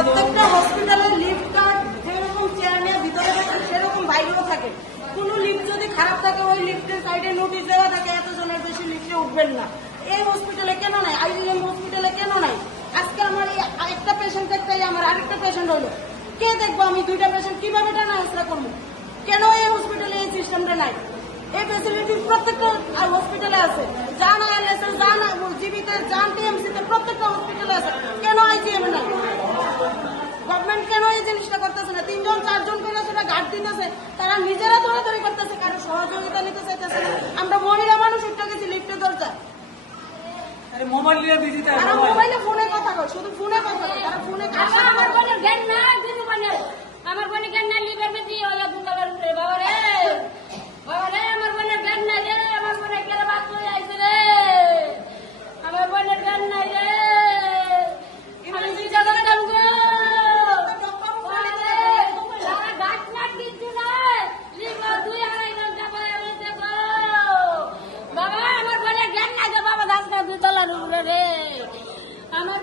প্রত্যেকটা হসপিটালের lift card যেরকম চেয়ার ভিতরে থাকে, সেরকম বাইরেও থাকে। কোনো লিফট যদি খারাপ থাকে, ওই লিফটের সাইডে নোটিশ দেওয়া থাকে এত জনের বেশি লিফটে উঠবেন না। এই হসপিটালে কেন নাই? আইজিএম হসপিটালে কেন নাই? আজকে আমার একটা পেশেন্ট একটাই আমার আরেকটা পেশেন্ট হলো। কে দেখব আমি দুইটা পেশেন্ট কীভাবে টানা হেসরা করব? কেন এই হসপিটালে এই সিস্টেমটা নাই? এই ফেসিলিটি প্রত্যেকটা হসপিটালে আছে জান আইএলএস জান জিবিতে জান টিএমসিতে প্রত্যেকটা হসপিটালে আছে কেন আইজিএম নাই গভর্নমেন্ট কেন এই জিনিসটা করতেছে না তিনজন চারজন করে সেটা গার্ড দিতেছে তারা নিজেরা দৌড়াদৌড়ি করতেছে কারও সহযোগিতা নিতে চাইতেছে না। আমরা মহিলা মানুষ একটা গেছি লিফটে দরজা। আরে মোবাইল বিজি তারা মোবাইল মোবাইলে ফোনে কথা কয় শুধু দলার উপরে